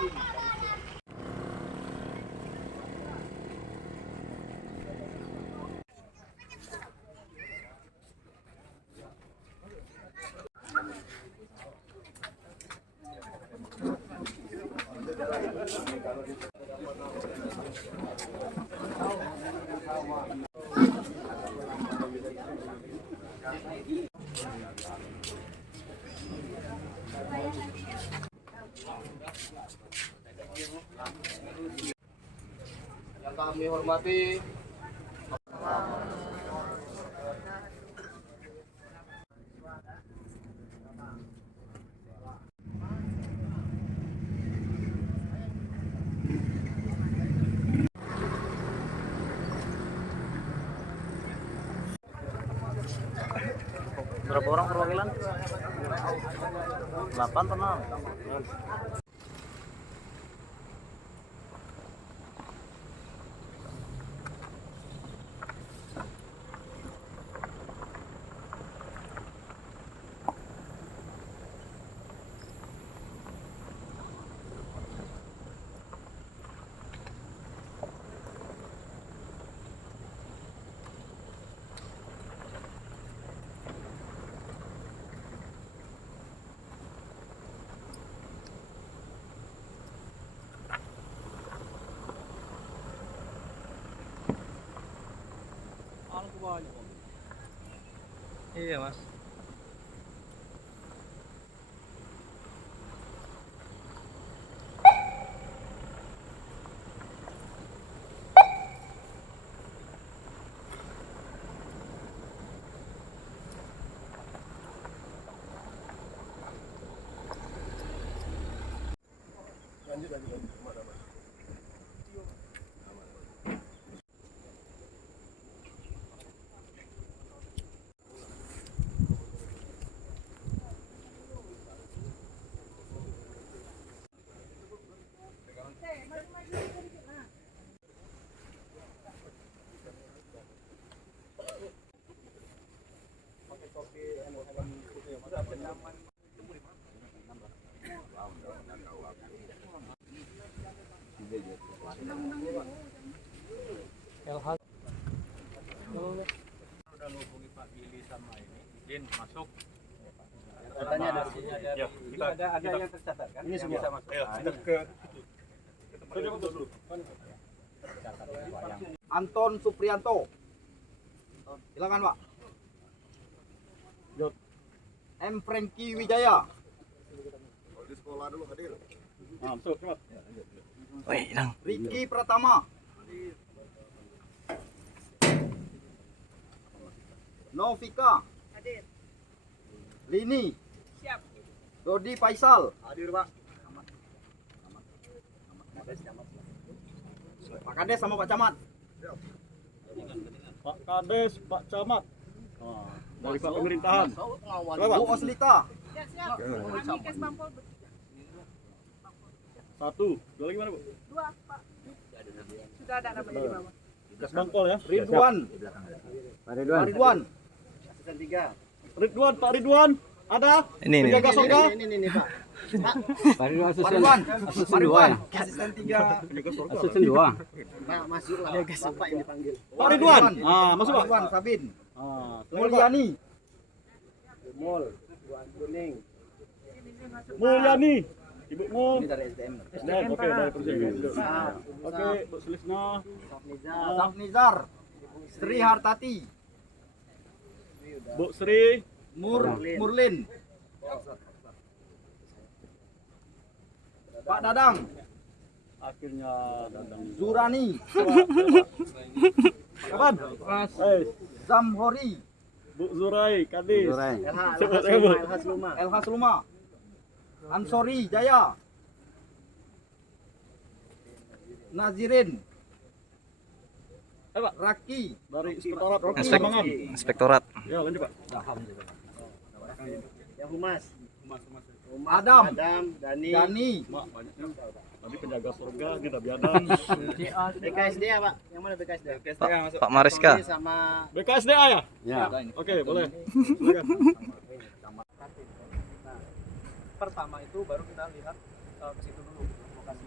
Yang kami hormati berapa orang perwakilan? 8 tenang. Iya mas. lanjut. LH udah hubungi Pak Billy sama ini izin masuk Katanya ada ya, ada yang tercatat kan? Ini semua bisa masuk. Kita ke Anton Suprianto. Silakan, Pak. Jod. M Franky Wijaya. Di sekolah dulu hadir. Masuk. Woi, hilang. Ricky Pratama. Novika. Hadir. Lini. Siap. Dodi Faisal. Hadir, Pak. Pak Kades sama Pak Camat. Pak Kades, Pak Camat. Dari Pak Pemerintahan. Bu Oslita. Ya, siap. Kami Kes Bampol 1, 2 lagi mana Bu? 2, Pak. Sudah ada namanya di bawah. Gas Bangkol ya. Ridwan. Ridwan. Asisten 3. Ridwan, Pak Ridwan. Ada? Ini nih. Penjaga surga. Ini, Pak. Pak Ridwan. Asisten 3. Penjaga surga. Asisten 2. Nah, masuklah. Bapak yang dipanggil. Pak Ridwan. Masuk Pak. Ridwan Sabin. Silakan, Pak. Mulyani. Mall, kuning. Mulyani. Ibu Mul. Ini dari SDM. Oke, dari penjaga. Oke, Bu Sulisna. Safnizar. Sri Hartati. Bu Sri. Murlin. Pak Dadang. Akhirnya Dadang. Zurani. Kapan? Zamhori. Bu Zurai, Kadis. LH Sluma. Ansori Jaya. Nazirin. Pak. Raki. Dari Inspektorat. Inspektorat. Ya, lanjut Pak. Yang humas. Adam. Dani. Mak, banyaknya. Tadi penjaga surga, kita biadang. BKSD ya, Pak? Yang mana BKSD? Pak Mariska. Ini sama BKSDA ya? Ya. Oke, boleh. Silakan. Pertama itu baru kita lihat ke situ dulu lokasi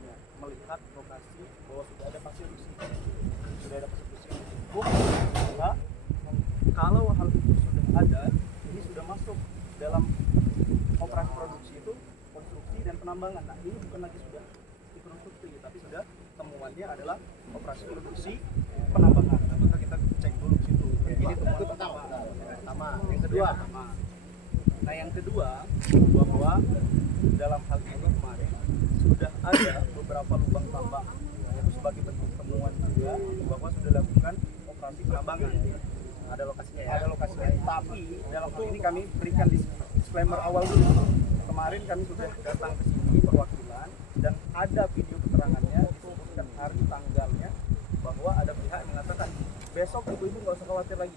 melihat lokasi bahwa sudah ada pasir di sini, sudah ada pasir di sini. Sehingga kalau hal itu sudah ada, ini sudah masuk dalam operasi produksi itu konstruksi dan penambangan. Nah ini bukan lagi sudah konstruksi, tapi sudah temuannya adalah operasi produksi penambangan. Nah, maka kita cek dulu ke situ. Ini itu pertama. Yang kedua, Nah yang kedua bahwa dalam hal ini kemarin sudah ada beberapa lubang tambang, itu sebagai bentuk temuan juga bahwa sudah lakukan operasi penambangan. Ada lokasinya ya? Ada lokasinya. Tapi dalam hal ini kami berikan disclaimer awal dulu. Kemarin kami sudah datang ke sini perwakilan dan ada video keterangannya disebutkan hari tanggalnya bahwa ada pihak yang mengatakan besok ibu-ibu nggak usah khawatir lagi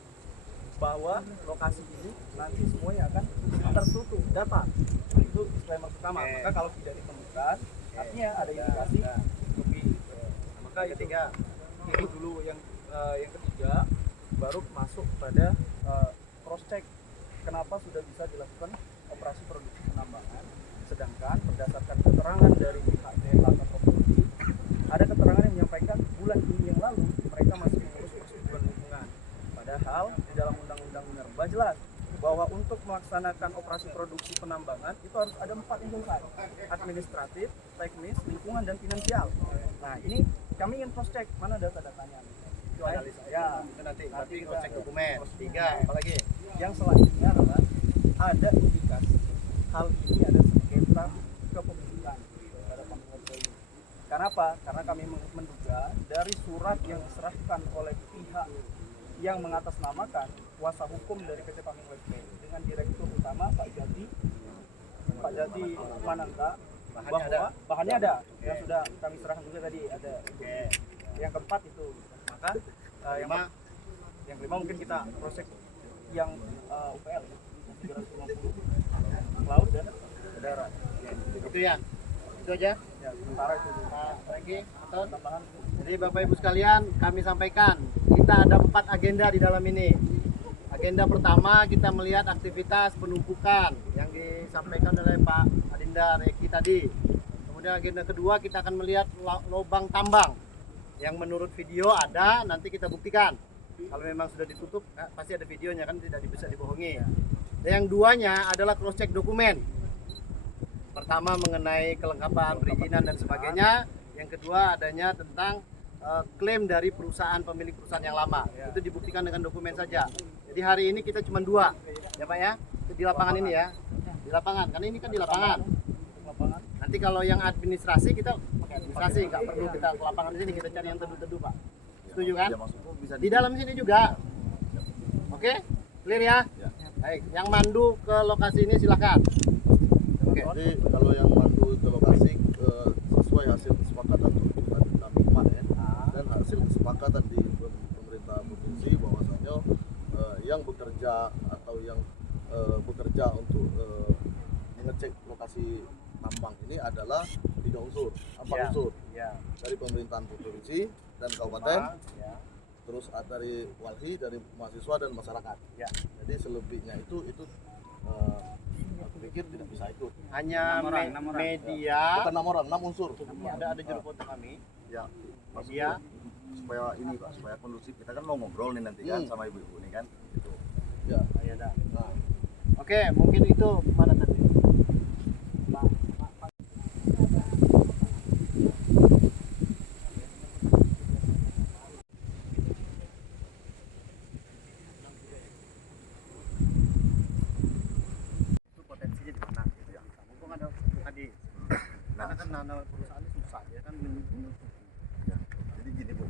bahwa lokasi ini nanti semuanya akan tertutup data. Nah, itu disclaimer pertama. Maka kalau tidak ditemukan, artinya ada indikasi lebih. Maka yang ketiga, itu dulu yang ketiga, baru masuk pada cross check kenapa sudah bisa dilakukan operasi produksi penambangan, sedangkan berdasarkan keterangan dari pihak DLA atau Polri, ada keterangan yang menyampaikan bulan ini yang lalu mereka masih mengurus persetujuan lingkungan. Padahal di dalam Undang-Undang Minerba jelas bahwa untuk melaksanakan operasi produksi penambangan itu harus ada 4 unsur: administratif, teknis, lingkungan, dan finansial. Nah ini kami ingin cross check mana data-datanya. Itu analisa ya, itu nanti cross check dokumen. 3, apalagi yang selanjutnya adalah ada indikasi hal ini ada sengketa kepemilikan pada pemilik ini. Karena apa? Karena kami menduga dari surat yang diserahkan oleh pihak yang mengatasnamakan kuasa hukum dari PT Paming Webpay dengan Direktur Utama Pak Jati Mananta, bahwa bahannya ada yang sudah kami serahkan juga tadi ada. Yang keempat itu, maka yang kelima mungkin kita proses yang UPL 350 laut dan darat. itu ya. Itu aja. Ya, sementara itu. Lagi atau tambahan. Jadi Bapak Ibu sekalian, kami sampaikan kita ada 4 agenda di dalam ini. Agenda pertama kita melihat aktivitas penumpukan yang disampaikan oleh Pak Adinda Reki tadi. Kemudian agenda kedua kita akan melihat lubang tambang yang menurut video ada, nanti kita buktikan. Kalau memang sudah ditutup, pasti ada videonya kan, tidak bisa dibohongi. Dan yang duanya adalah cross check dokumen. Pertama mengenai kelengkapan perizinan dan sebagainya. Yang kedua adanya tentang klaim dari perusahaan pemilik perusahaan yang lama. Itu dibuktikan dengan dokumen saja. Jadi hari ini kita cuma 2 ya Pak ya, di lapangan ini ya, di lapangan, karena ini kan di lapangan. Nanti kalau yang administrasi kita pakai administrasi, nggak perlu kita ke lapangan di sini, kita cari yang teduh-teduh Pak. Setuju kan? Di dalam sini juga. Oke, clear ya? Baik, yang mandu ke lokasi ini silahkan. Oke. Jadi kalau yang mandu ke lokasi sesuai hasil kesepakatan tuntutan kami kemarin dan hasil kesepakatan di pemerintah provinsi bahwasanya yang bekerja atau yang bekerja untuk mengecek lokasi tambang ini adalah 3 unsur. 4 unsur dari pemerintahan provinsi dan kabupaten, terus dari walhi, dari mahasiswa dan masyarakat. Jadi selebihnya itu aku pikir tidak bisa ikut. Hanya media. Bukan 6 orang, 6 unsur. Ada juru foto kami. Ya, Media. supaya ini Pak, supaya kondusif. Kita kan mau ngobrol nih nanti kan sama ibu-ibu nih kan. Gitu. Ya, ada. Nah. Oke, mungkin itu mana tadi? Itu potensinya di mana? Ya. Mumpung ada tadi. Karena kan nana perusahaan ini susah ya kan menutup. Ya. Jadi gini Bu,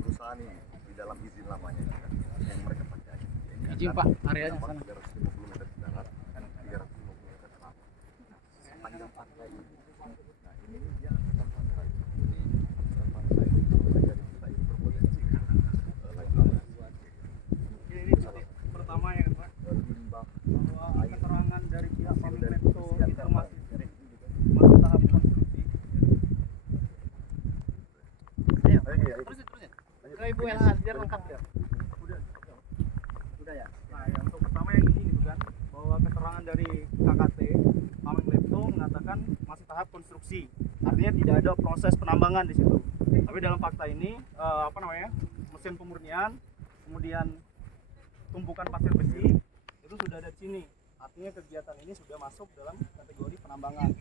perusahaan ini di dalam izin lamanya kan, yang mereka pakai. Izin Pak, areanya sana. 350 meter ke darat, 350 meter ke laut. Sepanjang pantai ini. Nah ini dia angkutan pantai. Jadi angkutan pantai kalau saya kita ini berpotensi lagi. Ini pertama ya Pak, Limbah bahwa keterangan dari pihak Paming dari Webpay kebersihan itu tambang. masih tahap konstruksi. Ayo, Oke, terusin. Ke Ibu Elhas biar lengkap ya. Udah ya. Nah, yang untuk pertama yang ini kan bahwa keterangan dari KKT Paming Webpay mengatakan masih tahap konstruksi, artinya tidak ada proses penambangan di situ. Tapi dalam fakta ini mesin pemurnian, kemudian tumpukan pasir besi itu sudah ada di sini. Artinya kegiatan ini sudah masuk dalam kategori penambangan.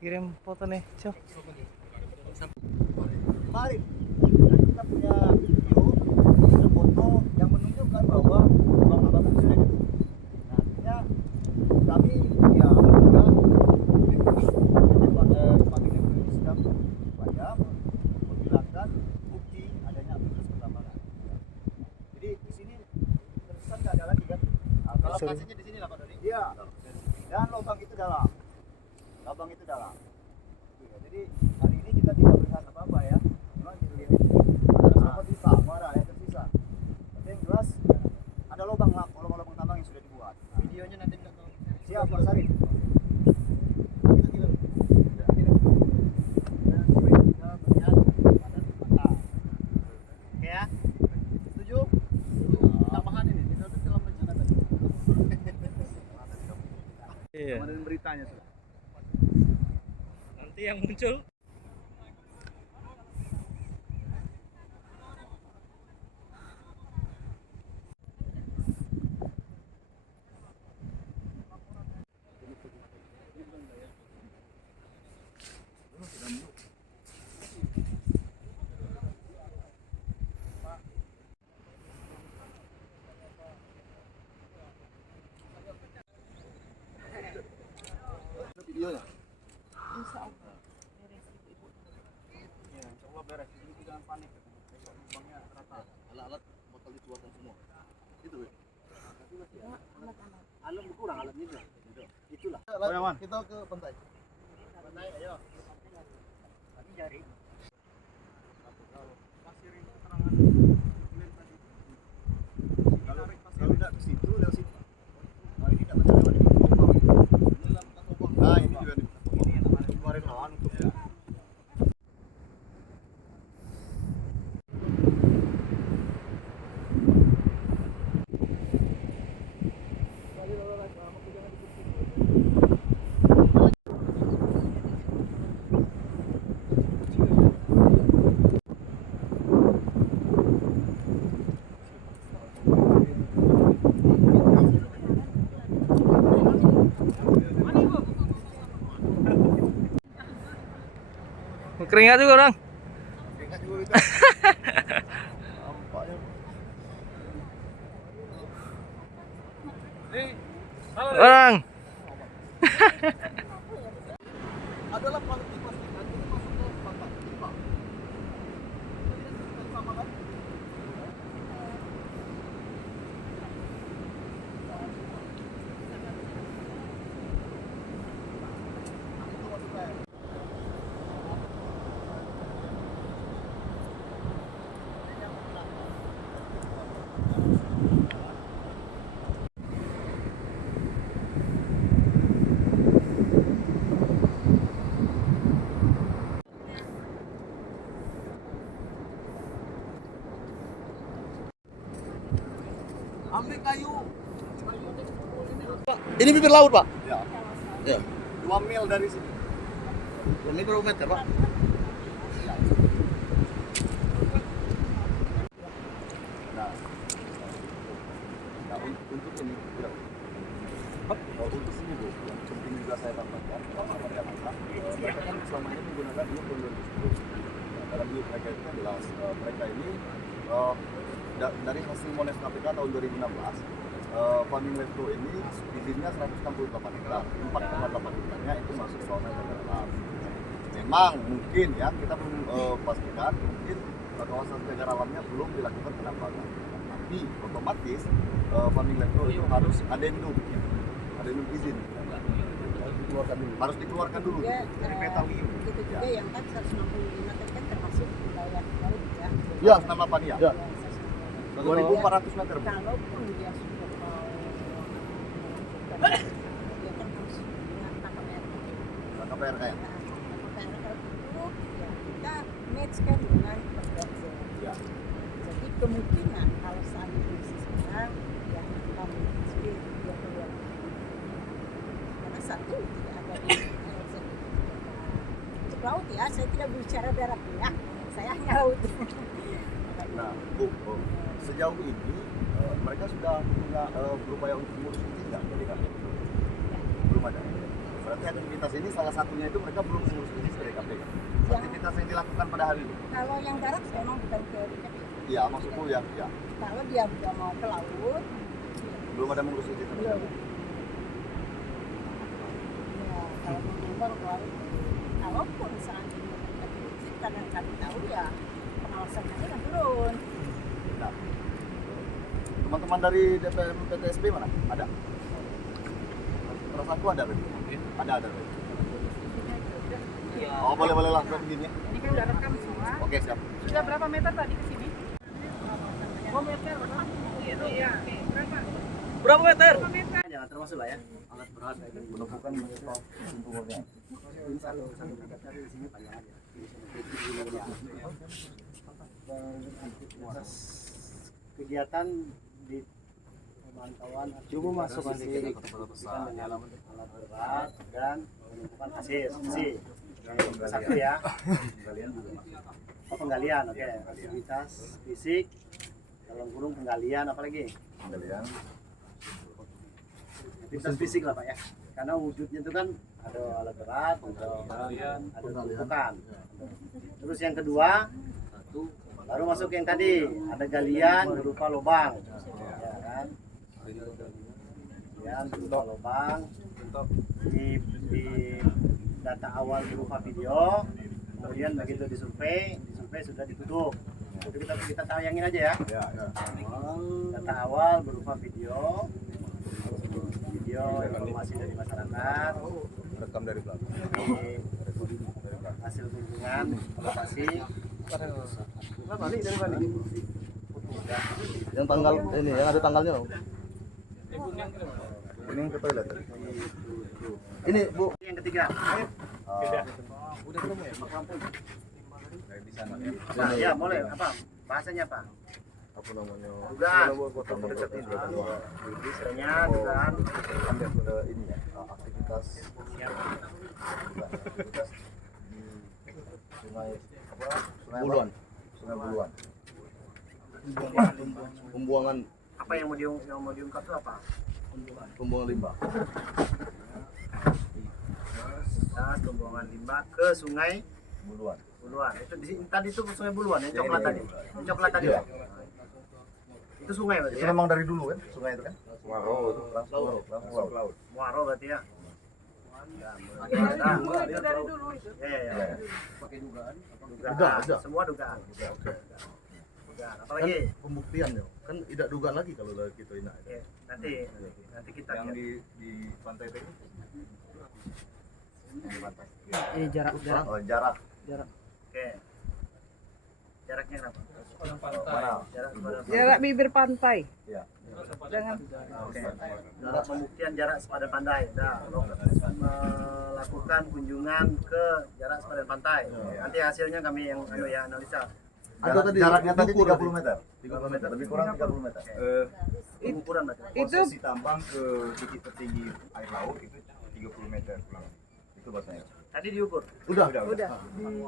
Kirim foto nih, Cok. Kemarin kita punya video dan foto yang menunjukkan bahwa lubang tambang itu sudah ada. Nah, artinya kami ya juga Pabrik sedang berupaya menghilangkan bukti adanya aktivitas pertambangan. Jadi di sini terusan nggak ada lagi kan? Nah, kalau lokasinya di sini lah Pak Doni. Iya. Dan lubang itu dalam. Lubang itu dalam. Ya, jadi hari ini kita tidak melihat apa-apa ya. Memang dilihat ada berapa sisa, ada yang tersisa. Tapi yang jelas ada lubang tambang yang sudah dibuat. Videonya nanti minta tolong. Siap Pak Sari. Oke ya? Setuju? Tambahan ini, kita tuh dalam rencana tadi. Iya. Kemarin beritanya sudah. Nanti yang muncul videonya. Ya, insya Allah beres. Jadi jangan panik. Besok lubangnya rata. Alat-alat bakal dikeluarkan semua. Itu ya. Alat berkurang alatnya juga. Itulah. Oh, yang mana? Kita ke pantai. Pantai, ayo. Tadi jari. Pasir ini keterangan clear tadi. Kalau tidak ke situ lewat situ. Nah, ini tidak benar lewat di Kopang. Nah, ini juga nih. Ini yang namanya kemarin lawan untuk keringat juga orang. Ingat juga kita. Nampaknya. Orang. Adalah quality plastik nanti masuk ke pantai. Pak. Sama kan? Itu maksud saya. Ambil kayu. Ini bibir laut, Pak? Ya. Ya. 2 mil dari sini. Ini berapa meter, Pak? Nah, untuk ini, ya. Untuk sini, Bu, yang penting juga saya tambahkan, Pak Maria Mata, mereka kan selama ini menggunakan ini tahun 2010. dalam hidup mereka itu kan jelas mereka ini dari hasil Mones KPK tahun 2016 farming level ini izinnya 168 hektar, 4,8 hektarnya itu masuk zona negara alam. Memang mungkin ya kita belum pastikan mungkin kawasan negara alamnya belum dilakukan penambangan, tapi otomatis farming level itu harus adendum izin harus dikeluarkan dulu Ya, dari peta WIU. Itu juga yang kan 165 kan termasuk wilayah laut ya. Ya, 98 ya. Ya, 2.400 meter. Kalaupun dia sudah mau dia kan harus dengan KPR. KPRK ya. Karena kalau itu ya kita match kan dengan perjanjian. Ya. Jadi kemungkinan kalau saat ini sekarang ya kami dia keluar. Karena satu tidak ada di untuk laut ya, saya tidak berbicara darat ya, saya hanya laut. Nah, Bu, sejauh ini mereka sudah punya berupaya untuk mengurus izin nggak dari KPK? Belum ada. Berarti aktivitas ini salah satunya itu mereka belum mengurus izin dari KPK. Aktivitas yang dilakukan pada hari ini. Kalau yang darat memang bukan ke DKP. Iya, maksudku ya. Kalau dia udah mau ke laut, Belum ada mengurus izin. belum. Ya, kalau mengembang baru, kalaupun seandainya mereka diizinkan dan kami tahu ya pengawasannya kan turun. Nah, teman-teman dari DPM PTSB mana? Ada? Perasaanku ada, Beb. Ada. Beb. Oh, boleh langsung begini. Ini kan udah rekam semua. Oke, siap. Sudah berapa meter tadi ke sini? Oh, meter. Iya. Berapa? Berapa meter? Berapa meter? Jangan termasuk lah ya alat berat Menumpukan sumbernya. kegiatan di pemantauan coba masuk di dalam alat berat dan menentukan hasil satu ya penggalian oke aktivitas fisik dalam kurung penggalian apalagi Kalian aktivitas fisik lah Pak ya karena wujudnya itu kan ada alat berat ada tumpukan terus yang kedua baru masuk yang tadi ada galian berupa lubang ya kan galian berupa lubang di data awal berupa video kemudian begitu disurvei sudah ditutup itu kita tayangin aja ya data awal berupa video informasi dari masyarakat rekam dari belakang. hasil kunjungan lokasi Yang tanggal ini yang ada tanggalnya loh. Ini ke toilet. Ini Bu. yang ketiga Udah belum ya? Di sana ya. apa ya boleh apa bahasanya apa Apa namanya? Dugaan. Kota mendekat ini misalnya dugaan sampai ke ini ya aktivitas di sungai apa? Sungai Buluan. Sungai Buluan. Pembuangan apa yang mau diungkap itu apa pembuangan limbah. pembuangan limbah ke sungai Buluan. Buluan tadi itu sungai Buluan yang coklat tadi Iya. itu sungai berarti Itu ya memang dari dulu kan sungai itu kan? Muaro itu laut. Muaro berarti ya Itu dari dulu itu. ya. Dugaan. Semua dugaan. Dugaan. Apalagi Pembuktian ya. Kan tidak dugaan lagi kalau dari kita ini. Oke, nanti kita Yang di pantai itu. Di pantai. Jarak. Oh, jarak. Oke. Jaraknya berapa? Mana? Jarak bibir pantai. Iya. Jangan. Oke. Dalam pembuktian jarak sepadan pantai. Nah, melakukan kunjungan ke jarak sepadan pantai. Nanti hasilnya kami yang analisa. Jaraknya tadi 30 meter. 30 meter, lebih kurang 30 meter. Pengukuran berarti. Itu Posisi tambang ke titik tertinggi air laut itu 30 meter kurang. Itu bahasanya. Tadi diukur. Udah.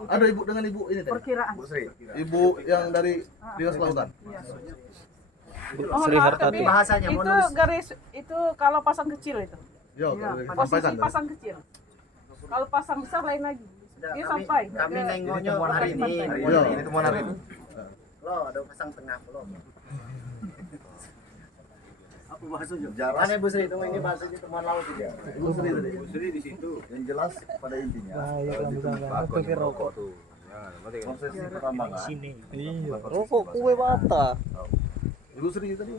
Ada ibu dengan ibu ini tadi. perkiraan. Bu Sri. Ibu yang dari Dinas Kelautan. Oh, Sri maaf, Hartati. tapi Bahasanya mau itu nulis. garis itu kalau pasang kecil itu. Yo, Ya, sampaikan posisi tadi. pasang kecil. Kalau pasang besar lain lagi. Udah, Ini kami, sampai kami ke- nengoknya temuan hari ini. Iya. Ini temuan hari ini. Lo ada pasang tengah lo. Apa maksudnya? Jalan Mana Bu Sri? Tunggu ini bahasanya temuan laut juga. Ibu Sri tadi. Sri di situ. Yang jelas pada intinya Pakai rokok tuh. Prosesi pertambangan. Iya, rokok kue bata. Ibu Sri tadi.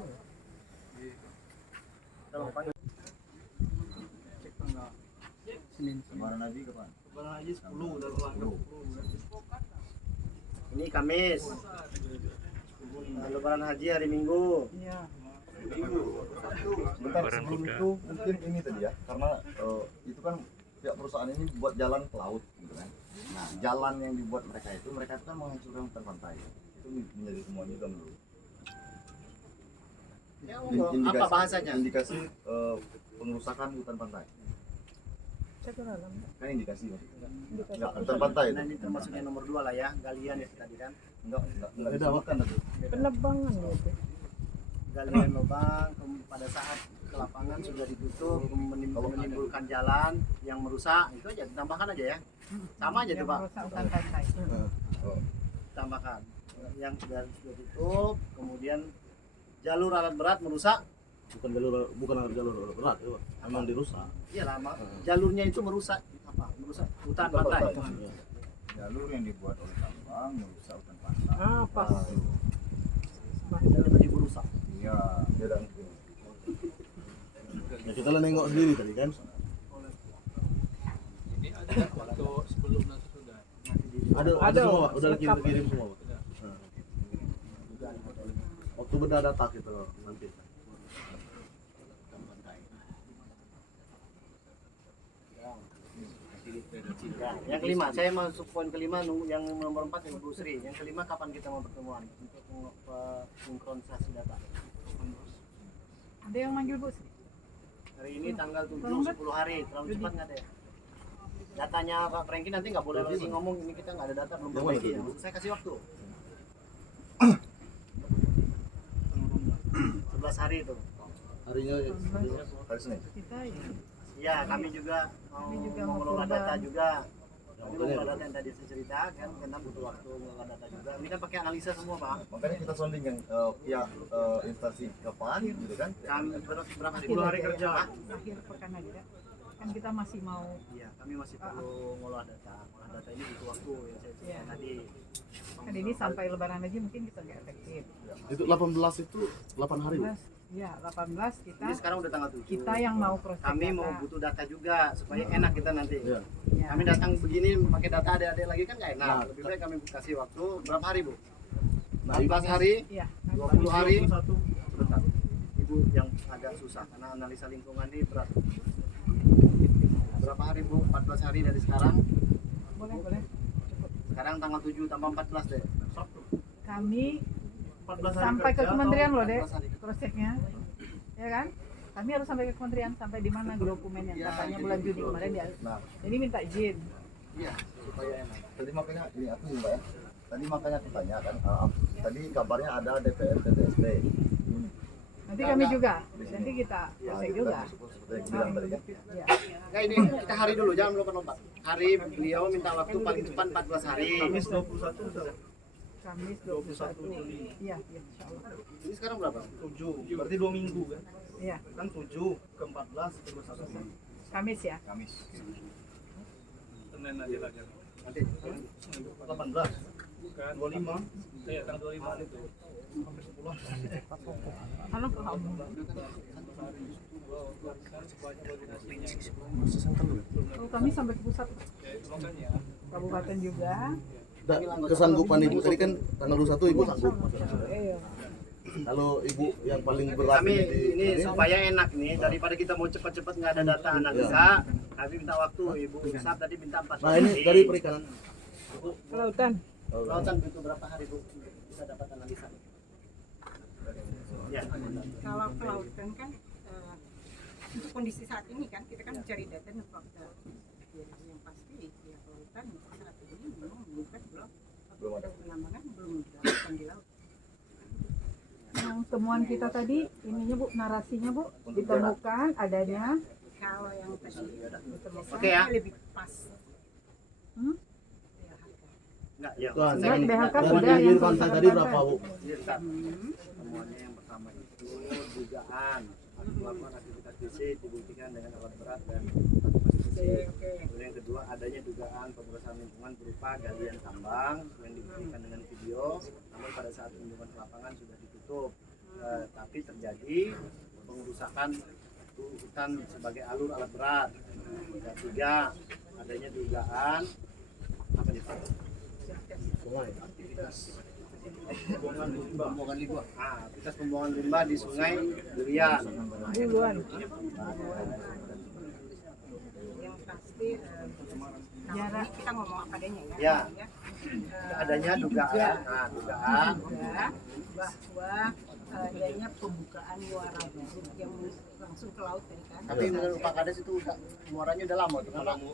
Kemarin Nabi kapan? Lebaran Haji 10 udah melanggar 10. Ini Kamis. Lebaran Haji hari Minggu. Iya. Bentar sebelum itu mungkin ini tadi ya, karena itu kan pihak perusahaan ini buat jalan ke laut gitu kan. Nah, jalan yang dibuat mereka itu kan menghancurkan hutan pantai. Itu menjadi temuan juga menurut. Ya, apa bahasanya? Indikasi pengerusakan hutan pantai. Kan indikasi maksudnya. Enggak, hutan pantai itu. Nah, ini termasuk yang nomor 2 lah ya, galian ya tadi kan. Enggak disebutkan itu. Penebangan gitu. Galian lubang pada saat ke lapangan sudah ditutup menimbulkan jalan yang merusak, itu aja tambahkan aja ya. Sama aja tuh Pak. Merusak hutan pantai. Tambahkan yang sudah tutup, kemudian jalur alat berat merusak. bukan jalur berat itu emang dirusak. Iya lama. Jalurnya itu merusak apa? Merusak hutan pantai. Jalur yang dibuat oleh tambang merusak hutan pantai. Ah, pas. Jalur yang merusak. Iya, beda. Ya kita lah nengok sendiri tadi kan. Ini ada waktu sebelum dan sesudah. Ada semua Pak. Udah kirim semua Pak. Nah. Waktu benda data gitu nanti. Yang kelima, saya masuk poin kelima, nunggu yang nomor 4 yang Bu Sri. Yang kelima kapan kita mau pertemuan untuk sinkronisasi data? Ada yang manggil Bu Sri? Hari ini tanggal 7, 10 hari, terlalu cepat nggak deh? Datanya Pak Franky nanti nggak boleh lagi ngomong, ini kita nggak ada data, belum perbaiki ya. Saya kasih waktu 11 hari itu. Harinya Hari Senin. Kita ya. Iya, kami juga mau mengelola data juga. Kami mengelola data yang tadi saya ceritakan, karena butuh waktu mengelola data juga. Ini kan pakai analisa semua Pak. Makanya kita sounding yang pihak instansi kapan gitu kan. Kami berapa hari? 10 hari kerja. Akhir pekan aja. Kan kita masih mau Iya, kami masih perlu mengolah data. Mengolah data ini butuh waktu yang saya ceritakan tadi. kan ini sampai lebaran aja mungkin kita nggak efektif. itu 18 itu 8 hari. Pak. 18, ya 18 kita Ini sekarang udah tanggal 7. kita yang mau proses Kami data. mau butuh data juga supaya enak kita nanti. Iya. Ya. Kami datang begini pakai data adik-adik lagi kan nggak enak. Nah, Lebih baik kami kasih waktu berapa hari Bu? Nah, 14 hari, Iya. 20 hari. Bentar. Ibu yang agak susah karena analisa lingkungan ini berat. Berapa hari Bu? 14 hari dari sekarang. Boleh. Sekarang tanggal 7 tambah 14 deh. Kami 14 hari sampai ke kerja kementerian loh deh 14 hari. prosesnya, ya kan? Kami harus sampai ke kementerian, sampai di mana dokumen yang Ya, katanya jadi bulan Juni betul. kemarin dia. Nah, Ini minta izin. Iya, supaya enak. tadi makanya ini aku nih Mbak ya. Tadi makanya aku tanya kan, tadi kabarnya ada DPR TTSP. Nanti kami juga, nanti kita Ya, proses itu juga. kan seperti yang bilang tadi kan. Ya. Nah ini kita hari dulu, jangan lompat-lompat. Hari beliau minta waktu paling cepat 14 hari. Kamis 21 udah. Kamis 21 Juli. Iya, insya Allah. Ini sekarang berapa? 7. Berarti 2 minggu kan? Iya, Kan 7 ke 14 ke 21. Kamis ya. Kamis. Senin aja lagi. Nanti 18. Bukan 25. Iya, tanggal 25 itu. Hampir 10. Halo ke kamu. Oh, kami sampai ke pusat. Makanya Kabupaten juga. Kesanggupan ibu tadi kan tanggal 21 ibu sanggup. Iya. Kalau ibu yang paling berat kami di ini supaya enak nih, daripada kita mau cepat-cepat nggak ada data analisa, kami minta waktu. Ibu Sab tadi minta 4 Nah hari. ini dari perikanan. Kelautan. Lautan butuh berapa hari Bu bisa dapat analisa? Ya. Kalau kelautan kan untuk kondisi saat ini kan kita kan mencari data dan fakta. Yang pasti ya kelautan saat ini belum ada penambangan, belum dilakukan di laut. Yang temuan kita tadi, ininya Bu, narasinya Bu, ditemukan adanya Kalau yang tadi ditemukan Oke ya. lebih pas. Enggak, ya. Nah, Sudah di BHK dari sudah bibir yang pantai tadi berapa, Bu? Temuannya yang pertama itu dugaan melakukan aktivitas fisik dibuktikan dengan alat berat dan fisik. Kemudian yang kedua adanya dugaan pemeriksaan lingkungan berupa galian tambang yang dibuktikan dengan video, namun pada saat kunjungan ke lapangan sudah ditutup. Tapi terjadi pengerusakan hutan sebagai alur alat berat. Yang ketiga adanya dugaan apa nih Pak? Aktivitas pembuangan limbah. Aktivitas pembuangan limbah di Sungai Durian. yang pasti jarak kita ngomong apa adanya Ya. ya. Adanya dugaan, dugaan Bahwa adanya pembukaan muara baru yang langsung ke laut tadi kan. tapi menurut Pak Kades itu muaranya udah lama tuh.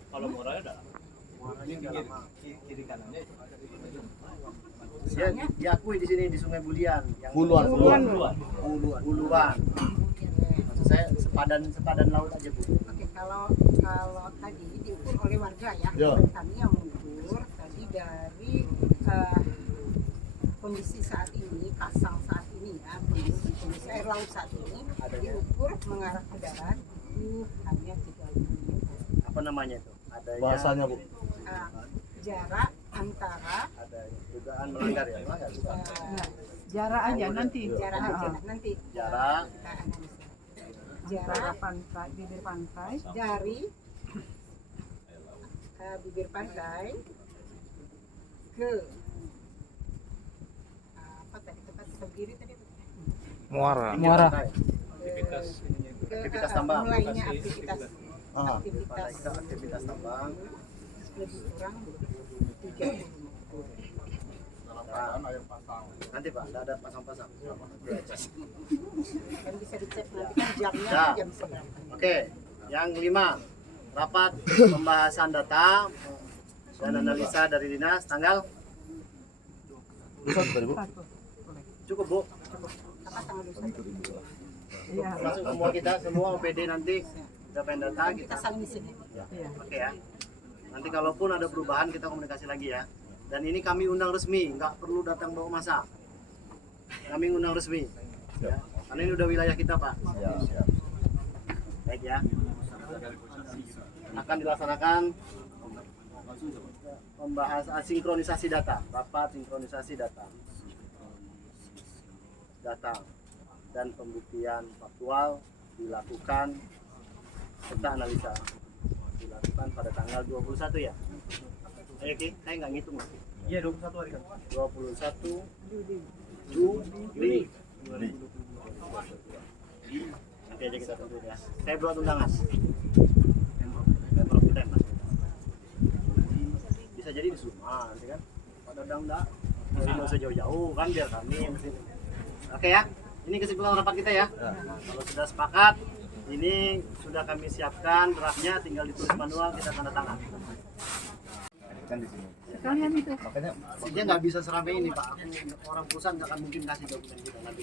Kalau muaranya udah Muaranya udah lama. Dia diakui di sini di Sungai Bulian yang Buluan. Buluan. Maksud saya sepadan laut aja, Bu. Oke, kalau tadi diukur oleh warga ya, Ya. kami yang mengukur tadi dari kondisi saat ini, pasang saat ini ya, kondisi air laut saat ini diukur mengarah ke darat itu hanya 35 meter. Apa namanya itu? Adanya Bahasanya, Bu. Jarak antara ada dugaan melanggar ya, melanggar bukan. Jarak aja nanti. jarak aja nanti Jarak kita analisa. Jarak Pantai, bibir pantai. dari bibir pantai ke apa tadi tempat berdiri tadi Muara. aktivitas tambang. mulainya aktivitas Aktivitas tambang. lebih kurang 30 Nanti Pak, ada pasang-pasang. kan bisa dicek nanti kan jamnya Ya. jam seberapa. Oke, yang 5 rapat pembahasan data dan analisa dari dinas tanggal Tadi, Bu. cukup Bu. Apa tanggal 21? Iya. Masuk semua kita semua OPD nanti kita pengen data Kita kita. saling isi nih. Oke ya. Nanti kalaupun ada perubahan kita komunikasi lagi ya. Dan ini kami undang resmi, nggak perlu datang bawa masa. Kami undang resmi. Ya. Karena ini udah wilayah kita Pak. Ya, siap. Baik ya. Akan dilaksanakan pembahasan sinkronisasi data, rapat sinkronisasi data, dan pembuktian faktual dilakukan serta analisa dilakukan pada tanggal 21 ya. Oke, saya nggak ngitung Mas. Iya 21 hari kan. 21 Juli. Nanti aja kita tentuin ya. Saya buat undangan. Pemprov kita yang Mas. Bisa jadi di Suma nanti kan. Pada enggak. Jadi nggak usah jauh-jauh kan biar kami yang kesini. Oke ya. Ini kesimpulan rapat kita ya. Kalau sudah sepakat, ini sudah kami siapkan draftnya, tinggal ditulis manual, kita tanda tangan. Kan di sini. Sekalian itu. Makanya Dia nggak bisa seramai ini Pak. Orang perusahaan nggak akan mungkin kasih dokumen kita. Nanti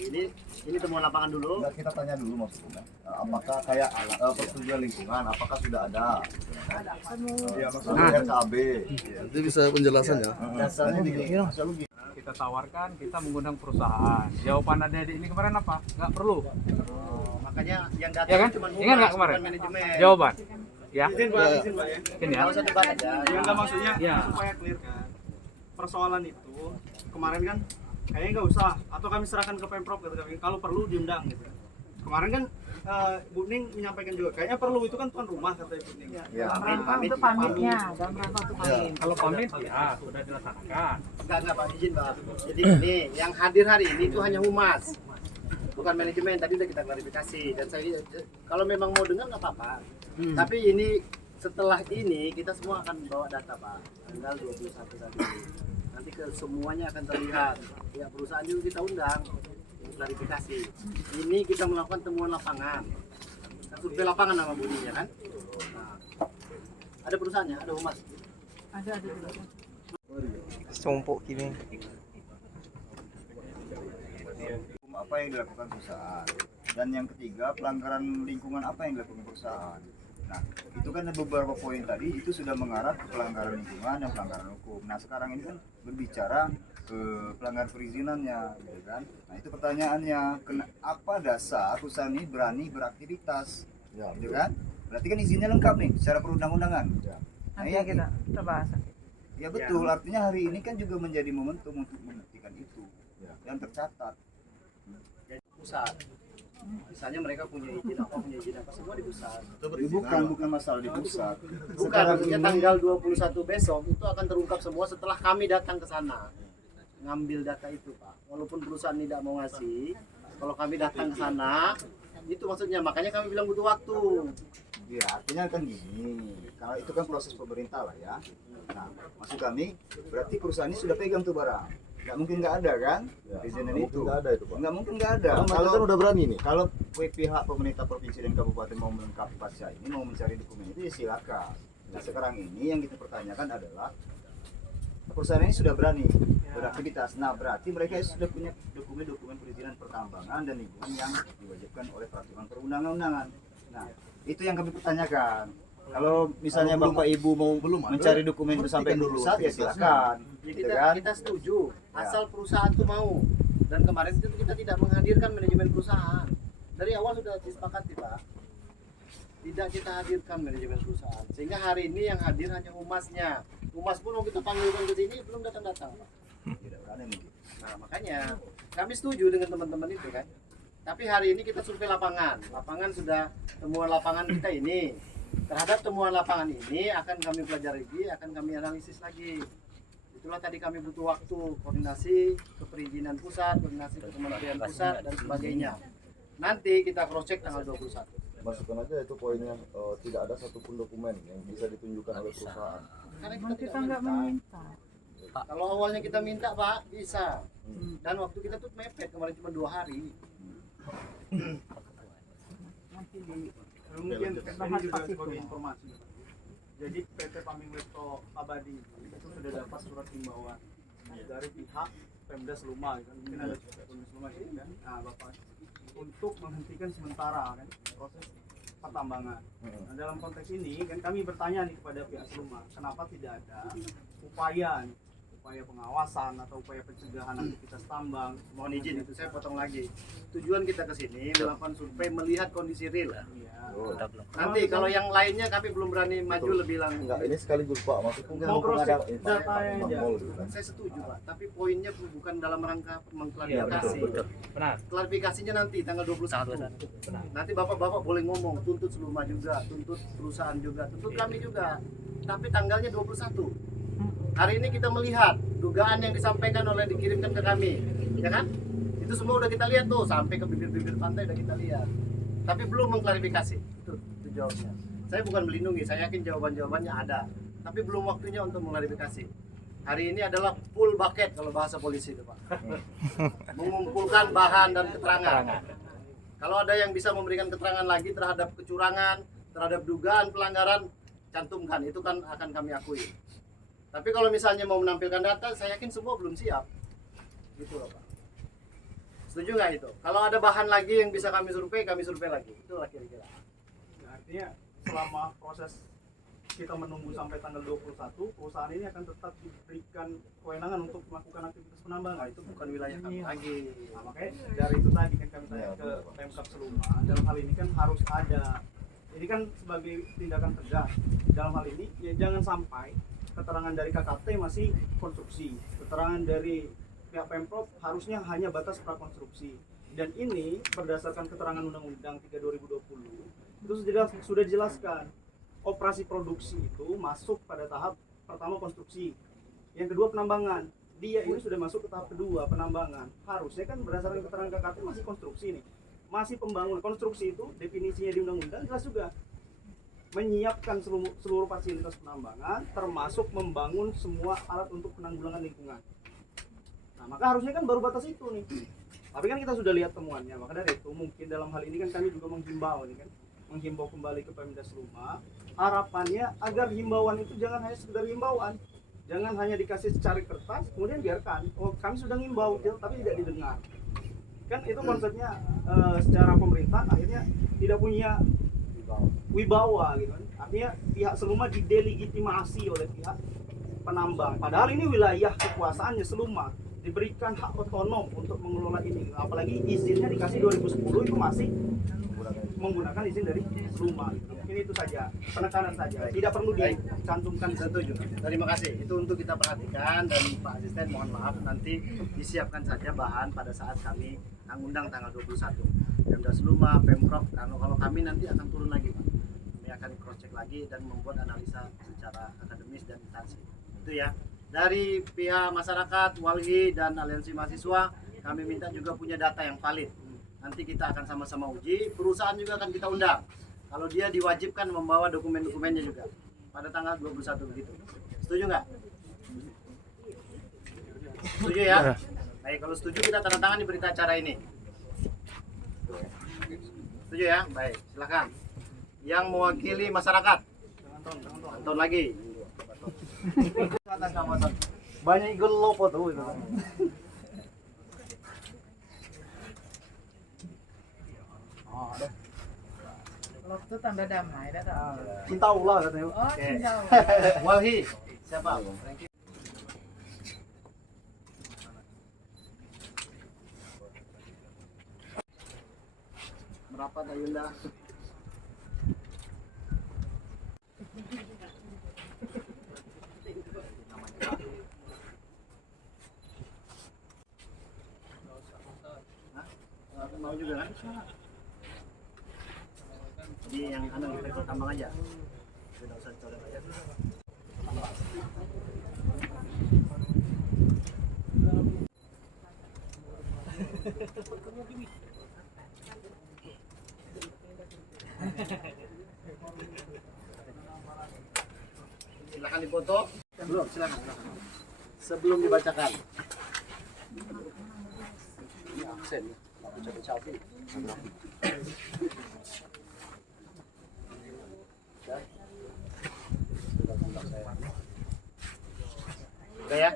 ini temuan lapangan dulu. enggak, kita tanya dulu maksudnya. Apakah kayak persetujuan lingkungan apakah sudah ada? Iya, maksudnya RKB. Nanti bisa penjelasannya. Dasarnya gini. Kita tawarkan, kita mengundang perusahaan. Jawaban adik-adik ini kemarin apa? Nggak perlu. Makanya yang datang Ya kan? cuma Ingat nggak kemarin? bukan manajemen. Jawaban. Ya. Izin Pak, izin Pak ya. Mungkin ya. Nggak usah debat aja. Ya enggak maksudnya Ya. supaya clear kan. Persoalan itu kemarin kan kayaknya nggak usah atau kami serahkan ke Pemprov gitu kami kalau perlu diundang gitu. Kemarin kan Bu Ning menyampaikan juga kayaknya perlu itu kan tuan rumah kata Bu Ning. Ya. Dalam rangka untuk pamitnya, dalam rangka untuk pamit. Kalau pamit ya sudah dilaksanakan. Enggak Pak, izin Pak. Jadi ini yang hadir hari ini itu hanya humas. Bukan manajemen, tadi udah kita klarifikasi dan saya kalau memang mau dengar nggak apa-apa. Tapi ini setelah ini kita semua akan bawa data Pak. Tanggal 21 tadi. Nanti ke semuanya akan terlihat. Ya perusahaan juga kita undang untuk klarifikasi. Ini kita melakukan temuan lapangan. Survei lapangan nama bunyinya kan. Nah, ada perusahaannya, ada humas. Ada juga. Sumpuk gini. Apa yang dilakukan perusahaan? Dan yang ketiga, pelanggaran lingkungan apa yang dilakukan perusahaan? Nah, itu kan beberapa poin tadi itu sudah mengarah ke pelanggaran lingkungan dan pelanggaran hukum. Nah, sekarang ini kan berbicara ke pelanggaran perizinannya, gitu kan. Nah, itu pertanyaannya, apa dasar perusahaan ini berani beraktivitas, Ya, gitu kan? Berarti kan izinnya lengkap nih secara perundang-undangan. Ya. Nah, Nanti ya, kita bahas. ya betul, artinya hari ini kan juga menjadi momentum untuk membuktikan itu Ya. dan tercatat. Jadi pusat. Misalnya mereka punya izin apa semua di pusat. Bukan masalah di pusat. Bukan, maksudnya tanggal 21 besok itu akan terungkap semua setelah kami datang ke sana. Ngambil data itu, Pak. Walaupun perusahaan tidak mau ngasih, kalau kami datang ke sana, itu maksudnya, makanya kami bilang butuh waktu. Ya, artinya kan gini, kalau itu kan proses pemerintah lah ya. Nah, maksud kami, berarti perusahaan ini sudah pegang tuh barang. Nggak mungkin nggak ada kan, perizinan itu. Nggak ada itu, Pak. Nggak mungkin nggak ada. Karena Kalau kan udah berani nih. kalau pihak pemerintah provinsi dan kabupaten mau melengkapi pasca ini, mau mencari dokumen itu ya silakan. Nah, sekarang ini yang kita pertanyakan adalah perusahaan ini sudah berani beraktivitas. Nah, berarti mereka sudah punya dokumen-dokumen perizinan pertambangan dan lingkungan yang diwajibkan oleh peraturan perundang-undangan. Nah, itu yang kami pertanyakan. Kalau misalnya Bapak Ibu mau mencari dokumen itu sampai ke pusat ya silakan. Jadi Gitu kan? kita setuju, asal perusahaan itu mau. Dan kemarin itu kita tidak menghadirkan manajemen perusahaan. Dari awal sudah disepakati, Pak. Tidak kita hadirkan manajemen perusahaan. Sehingga hari ini yang hadir hanya humasnya. Humas pun waktu kita panggilkan ke sini belum datang-datang, Pak. Tidak ada yang begitu. Nah, makanya kami setuju dengan teman-teman itu kan. Tapi hari ini kita survei lapangan. Lapangan sudah, temuan lapangan kita ini. Terhadap temuan lapangan ini akan kami pelajari lagi, akan kami analisis lagi. Itulah tadi kami butuh waktu koordinasi ke perizinan pusat, koordinasi ke kementerian pusat dan sebagainya. Nanti kita cross check tanggal 21. Masukkan aja itu poinnya, tidak ada satupun dokumen yang bisa ditunjukkan oleh perusahaan. Karena kita tidak nggak minta. Kalau awalnya kita minta, Pak, bisa. Dan waktu kita tuh mepet kemarin cuma 2 hari. Mungkin ini juga sebagai informasi. Jadi PT Pamingwesto Abadi itu sudah dapat surat himbauan dari pihak Pemda Seluma, kan? Mungkin ada Pemda Seluma ini kan, nah Bapak, untuk menghentikan sementara kan proses pertambangan. Nah, dalam konteks ini kan kami bertanya nih kepada pihak Seluma, kenapa tidak ada upaya pengawasan atau upaya pencegahan aktivitas tambang. Mohon izin itu saya potong lagi. Tujuan kita ke sini melakukan survei melihat kondisi real. Iya. Nanti kalau yang lainnya kami belum berani maju lebih lanjut. Enggak, ini sekaligus Pak, maksudnya Mau cross check ada data aja. Saya setuju, Pak, tapi poinnya bukan dalam rangka mengklarifikasi. Klarifikasinya nanti tanggal 21. Nanti bapak-bapak boleh ngomong, tuntut Seluma juga, tuntut perusahaan juga, tuntut kami juga. Tapi tanggalnya 21. Hari ini kita melihat dugaan yang disampaikan oleh dikirimkan ke kami, ya kan? Itu semua udah kita lihat tuh, sampai ke bibir-bibir pantai udah kita lihat. Tapi belum mengklarifikasi. Itu jawabnya. Saya bukan melindungi, saya yakin jawaban-jawabannya ada. Tapi belum waktunya untuk mengklarifikasi. Hari ini adalah full bucket kalau bahasa polisi itu, Pak. Mengumpulkan bahan dan keterangan. Kalau ada yang bisa memberikan keterangan lagi terhadap kecurangan, terhadap dugaan pelanggaran, cantumkan. Itu kan akan kami akui. Tapi kalau misalnya mau menampilkan data, saya yakin semua belum siap. Gitu loh, Pak. Setuju nggak itu? Kalau ada bahan lagi yang bisa kami survei lagi. Itulah kira-kira. Nah, artinya selama proses kita menunggu sampai tanggal 21, perusahaan ini akan tetap diberikan kewenangan untuk melakukan aktivitas penambangan. Nah, itu bukan wilayah kami lagi. Nah, makanya dari itu tadi kan kami tanya ke Pemkab Seluma, dalam hal ini kan harus ada, ini kan sebagai tindakan tegas. Dalam hal ini ya jangan sampai keterangan dari KKT masih konstruksi, keterangan dari pihak Pemprov harusnya hanya batas prakonstruksi. Dan ini berdasarkan keterangan Undang-Undang 3/2020 itu sudah dijelaskan operasi produksi itu masuk pada tahap pertama konstruksi, yang kedua penambangan. Dia ini sudah masuk ke tahap kedua penambangan. Harusnya kan berdasarkan keterangan KKT masih konstruksi nih, masih pembangunan. Konstruksi itu definisinya di undang-undang jelas juga, menyiapkan seluruh fasilitas penambangan termasuk membangun semua alat untuk penanggulangan lingkungan. Nah, maka harusnya kan baru batas itu nih. Tapi kan kita sudah lihat temuannya, maka dari itu mungkin dalam hal ini kan kami juga menghimbau nih kan, menghimbau kembali ke Pemda Seluma, harapannya agar himbauan itu jangan hanya sekedar himbauan, jangan hanya dikasih secari kertas kemudian biarkan, oh kami sudah ngimbau tapi tidak didengar. Kan itu konsepnya secara pemerintahan akhirnya tidak punya wibawa gitu kan. Artinya pihak Seluma didelegitimasi oleh pihak penambang. Padahal ini wilayah kekuasaannya Seluma, diberikan hak otonom untuk mengelola ini. Apalagi izinnya dikasih 2010 itu masih menggunakan izin dari Seluma. Mungkin itu saja, penekanan saja. Tidak perlu dicantumkan. Setuju. Terima kasih. Itu untuk kita perhatikan, dan Pak Asisten mohon maaf nanti disiapkan saja bahan pada saat kami undang tanggal 21. Pemda Seluma, Pemprov, kalau kami nanti akan turun lagi Pak. Kami akan cross check lagi dan membuat analisa secara akademis dan instansi. Itu ya. Dari pihak masyarakat, Walhi dan aliansi mahasiswa, kami minta juga punya data yang valid. Nanti kita akan sama-sama uji. Perusahaan juga akan kita undang. Kalau dia diwajibkan membawa dokumen-dokumennya juga pada tanggal 21 begitu. Setuju nggak? Setuju ya? Baik, kalau setuju kita tanda tangan di berita acara ini. Setuju ya? Baik, silakan. Yang mewakili masyarakat. Anton lagi. Banyak gelopo tuh itu. Oh, ada. Kalau itu tanda damai, dah tahu. Cinta Allah katanya. Oh, cinta. Walhi, siapa? Berapa Dayunda? Mau juga kan? Jadi yang kita ikut tambang aja. Tidak usah coret aja. Silakan dipoto. Belum, silakan. Sebelum dibacakan. Ini aksen. Capek-capek. Udah ya?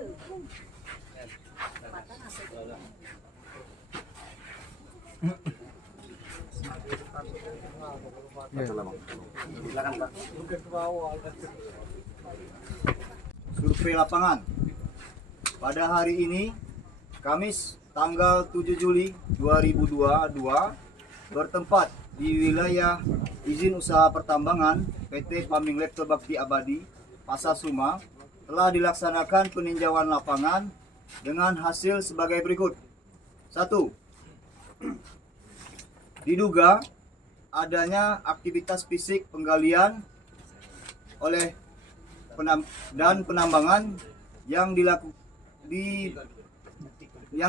Silakan Pak. Survei lapangan. Pada hari ini, Kamis tanggal 7 Juli 2022, bertempat di wilayah izin usaha pertambangan PT Paming Lektor Bakti Abadi, Pasar Suma, telah dilaksanakan peninjauan lapangan dengan hasil sebagai berikut. 1. Diduga adanya aktivitas fisik penggalian oleh penambangan yang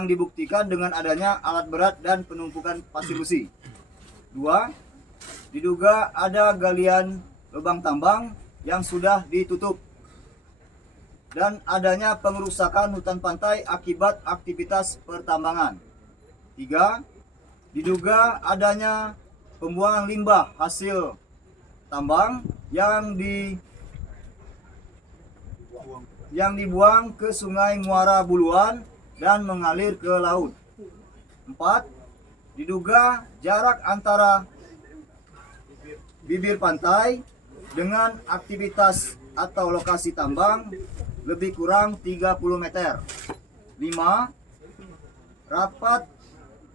dibuktikan dengan adanya alat berat dan penumpukan pasir besi. 2. Diduga ada galian lubang tambang yang sudah ditutup dan adanya pengerusakan hutan pantai akibat aktivitas pertambangan. 3. Diduga adanya pembuangan limbah hasil tambang yang dibuang ke Sungai Muara Buluan dan mengalir ke laut. 4. Diduga jarak antara bibir pantai dengan aktivitas atau lokasi tambang lebih kurang 30 meter. 5. Rapat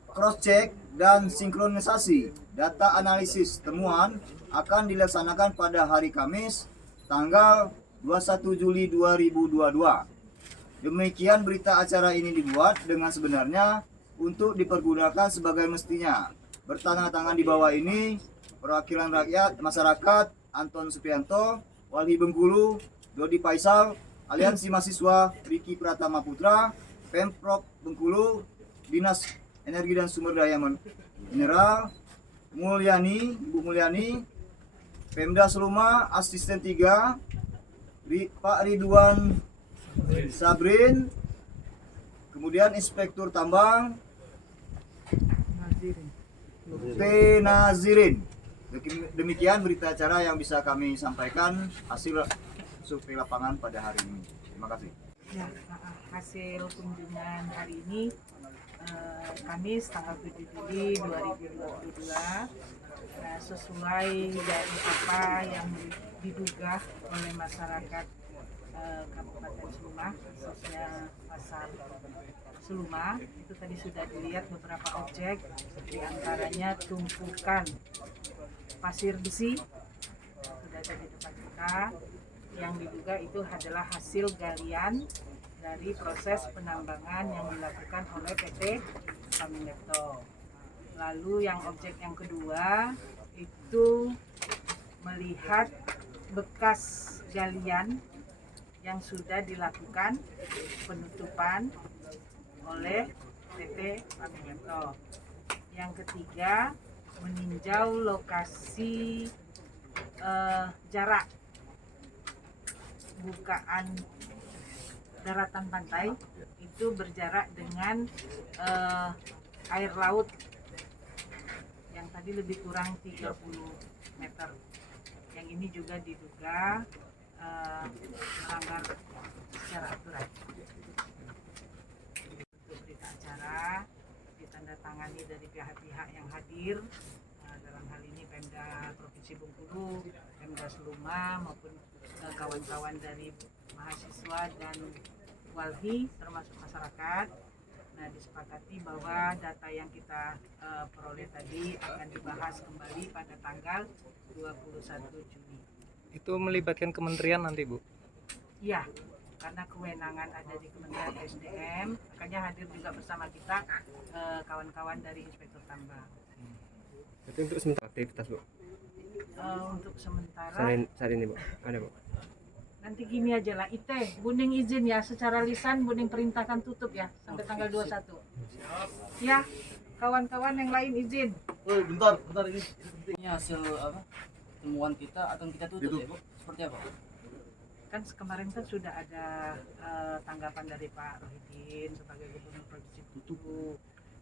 cross-check dan sinkronisasi data analisis temuan akan dilaksanakan pada hari Kamis tanggal 21 Juli 2022. Demikian berita acara ini dibuat dengan sebenarnya untuk dipergunakan sebagai mestinya. Bertanda tangan di bawah ini perwakilan rakyat masyarakat Anton Supianto, Walhi Bengkulu, Dodi Faisal, Aliansi Mahasiswa Riki Pratama Putra, Pemprov Bengkulu, Dinas Energi dan Sumber Daya Mineral, Ibu Mulyani, Pemda Seluma, Asisten 3, Pak Ridwan Sabrin, kemudian Inspektur Tambang, P. Nazirin. Demikian berita acara yang bisa kami sampaikan hasil survei lapangan pada hari ini. Terima kasih. Ya, hasil kunjungan hari ini Kamis tanggal 7 Juli 2022. Nah, sesuai dari apa yang diduga oleh masyarakat Kabupaten Seluma, khususnya Pasar Seluma, itu tadi sudah dilihat beberapa objek, diantaranya tumpukan pasir besi sudah ada di depan kita, yang diduga itu adalah hasil galian dari proses penambangan yang dilakukan oleh PT Pamilepto. Lalu yang objek yang kedua itu melihat bekas galian yang sudah dilakukan penutupan oleh PT Pamilepto. Yang ketiga, meninjau lokasi jarak bukaan daratan pantai itu berjarak dengan air laut yang tadi lebih kurang 30 meter. Yang ini juga diduga melanggar secara aturan. Untuk berita acara ditandatangani dari pihak-pihak yang hadir, dalam hal ini Pemda Provinsi Bengkulu, Pemda Seluma maupun kawan-kawan dari mahasiswa dan walhi termasuk masyarakat. Nah, disepakati bahwa data yang kita peroleh tadi akan dibahas kembali pada tanggal 21 Juni. Itu melibatkan kementerian nanti, Bu? Iya, karena kewenangan ada di Kementerian SDM, makanya hadir juga bersama kita kawan-kawan dari Inspektur Tambang. Itu untuk sementara aktivitas, Bu? Untuk sementara Saat ini, Bu? Ada, Bu? nanti gini aja lah, Buning izin ya, secara lisan Buning perintahkan tutup ya sampai tanggal 21. Ya, kawan-kawan yang lain izin. Woi, bentar ini. Ini hasil apa? Temuan kita akan kita tutup ya, Bu? Seperti apa? Kan kemarin kan sudah ada tanggapan dari Pak Rohidin sebagai Gubernur Provinsi Bengkulu.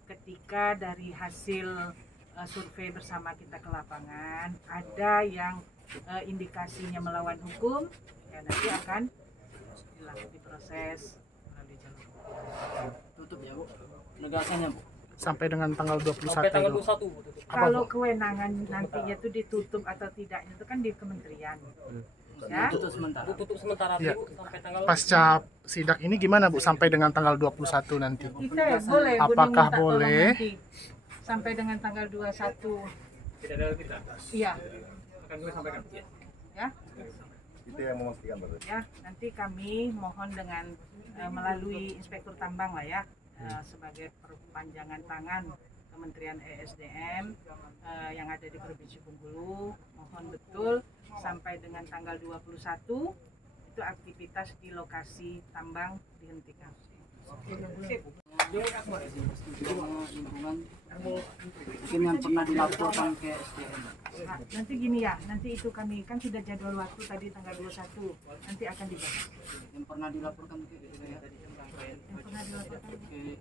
Ketika dari hasil survei bersama kita ke lapangan ada yang indikasinya melawan hukum, ya nanti akan diproses melalui jalur Tutup ya, Bu? Penegasannya, Bu? Sampai dengan tanggal 21. Sampai tanggal 21, Bu, tutup. Kalau kewenangan nantinya itu ditutup atau tidaknya itu kan di kementerian. Ya. Tutup sementara. Tutup sementara, Ya. Bu, sampai tanggal Pasca sidak ini gimana, Bu, sampai dengan tanggal 21 nanti? Kita boleh, Apakah minta tolong boleh? nanti sampai dengan tanggal 21. tidak ada kita. Iya, Akan kami sampaikan. ya. Itu yang memastikan berarti. Ya, nanti kami mohon dengan melalui Inspektur Tambang lah ya, sebagai perpanjangan tangan Kementerian ESDM yang ada di Provinsi Bengkulu, mohon betul sampai dengan tanggal 21 itu aktivitas di lokasi tambang dihentikan. Lingkungan mungkin yang pernah dilaporkan ke SDM. Nah, nanti gini ya, nanti itu kami kan sudah jadwal waktu tadi tanggal 21, nanti akan dibahas. Yang pernah dilaporkan ke SDM. Yang pernah dilaporkan Ke kita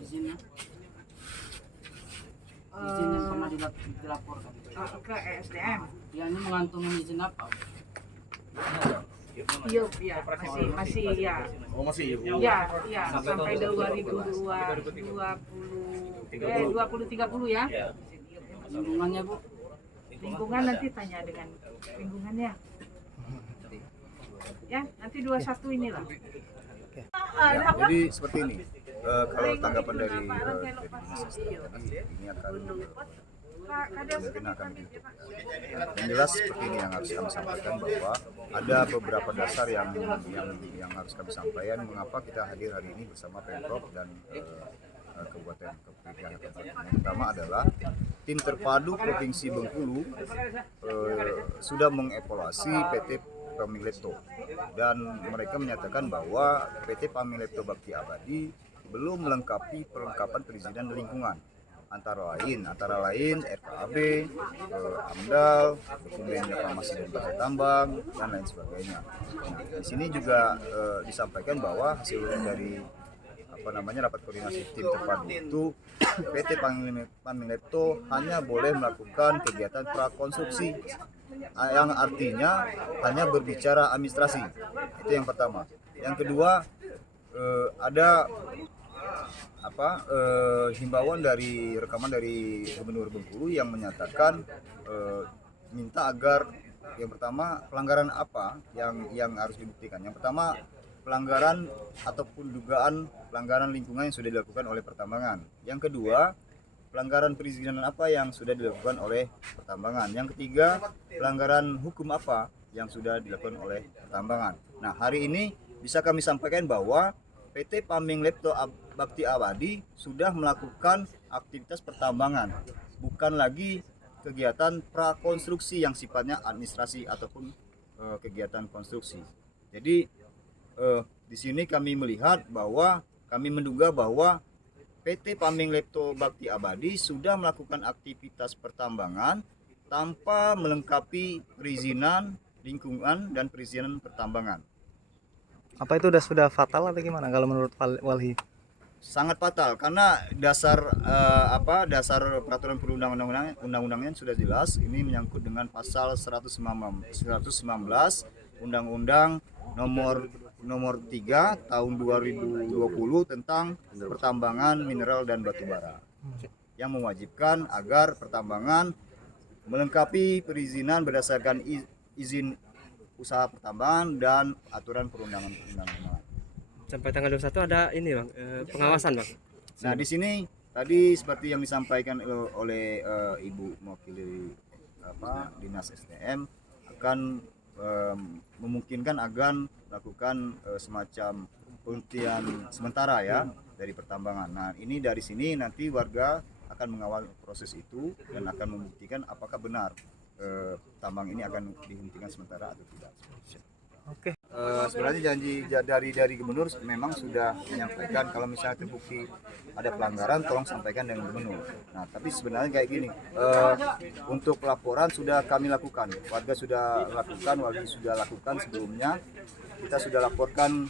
izinnya. Izin yang pernah dilaporkan. ke ESDM. Ya, ini mengantongi izin apa? Iya, masih ya. Oh, masih. Ya, sampai 2030 ya. Lingkungannya, Bu? Lingkungan nanti tanya dengan lingkungannya. Ya, nanti 21 inilah. Jadi seperti ini. Kalau tanggapan dari ini akan mungkin akan gitu. Yang jelas seperti ini yang harus kami sampaikan, bahwa ada beberapa dasar yang harus kami sampaikan mengapa kita hadir hari ini bersama Pemprov dan Kabupaten. Yang pertama adalah tim terpadu Provinsi Bengkulu sudah mengevaluasi PT Pamilepto dan mereka menyatakan bahwa PT Pamilepto Bakti Abadi belum melengkapi perlengkapan perizinan lingkungan, antara lain RKAB, AMDAL, dokumen reklamasi dan bahan tambang dan lain sebagainya. Nah, di sini juga disampaikan bahwa hasil dari rapat koordinasi tim terpadu itu PT Pamilepto hanya boleh melakukan kegiatan prakonstruksi, yang artinya hanya berbicara administrasi. Itu yang pertama. Yang kedua, ada himbauan dari rekaman dari Gubernur Bengkulu yang menyatakan minta agar yang pertama pelanggaran apa yang harus dibuktikan. Yang pertama pelanggaran ataupun dugaan pelanggaran lingkungan yang sudah dilakukan oleh pertambangan. Yang kedua pelanggaran perizinan apa yang sudah dilakukan oleh pertambangan. Yang ketiga pelanggaran hukum apa yang sudah dilakukan oleh pertambangan. Nah, hari ini bisa kami sampaikan bahwa PT Paming Lepto Bakti Abadi sudah melakukan aktivitas pertambangan, bukan lagi kegiatan prakonstruksi yang sifatnya administrasi ataupun kegiatan konstruksi. Jadi di sini kami melihat bahwa kami menduga bahwa PT Paming Lepto Bakti Abadi sudah melakukan aktivitas pertambangan tanpa melengkapi perizinan lingkungan dan perizinan pertambangan. Apa itu sudah fatal atau gimana kalau menurut Walhi? Sangat fatal karena dasar peraturan perundang-undangan sudah jelas. Ini menyangkut dengan pasal 119 Undang-Undang nomor 3 tahun 2020 tentang pertambangan mineral dan batu bara yang mewajibkan agar pertambangan melengkapi perizinan berdasarkan izin usaha pertambangan dan aturan perundangan-undangan. Sampai tanggal 21 ada ini Bang, pengawasan Bang. Nah, di sini tadi seperti yang disampaikan oleh Ibu mewakili Dinas SDM akan memungkinkan agar melakukan semacam penghentian sementara ya dari pertambangan. Nah, ini dari sini nanti warga akan mengawal proses itu dan akan membuktikan apakah benar tambang ini akan dihentikan sementara atau tidak. Oke. Sebenarnya janji dari gubernur memang sudah menyampaikan kalau misalnya terbukti ada pelanggaran tolong sampaikan dengan gubernur. Nah, tapi sebenarnya kayak gini, untuk laporan sudah kami lakukan, warga sudah lakukan, warga sudah lakukan sebelumnya. Kita sudah laporkan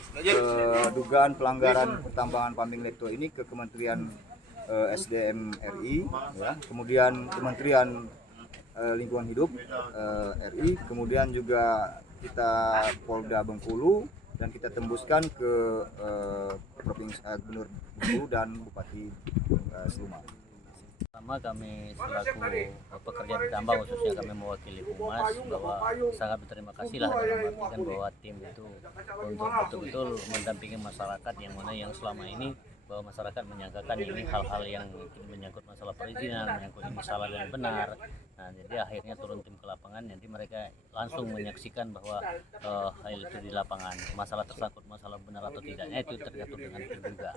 dugaan pelanggaran pertambangan Paming Lepto ini ke Kementerian SDM RI, ya, kemudian Kementerian Lingkungan Hidup RI, kemudian juga kita Polda Bengkulu dan kita tembuskan ke Provinsi Gubernur Bengkulu dan Bupati Sleman. Pertama kami selaku pekerja di tambang khususnya kami mewakili Humas bahwa sangat berterima kasih lah dalam artikan bahwa tim itu untuk betul-betul mendampingi masyarakat yang mana yang selama ini bahwa masyarakat menyangkakan ini hal-hal yang menyangkut masalah perizinan, menyangkut ini salah dan benar. Nah, jadi akhirnya turun tim ke lapangan, nanti mereka langsung menyaksikan bahwa hal itu di lapangan. Masalah tersangkut, masalah benar atau tidaknya itu tergantung dengan tim juga.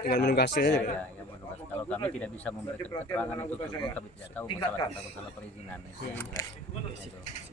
Tinggal menunggu hasilnya ya. Ya, menunggu. Kalau kami tidak bisa memberikan keterangan itu, kami tidak tahu masalah tentang masalah perizinan. Itu yang jelas.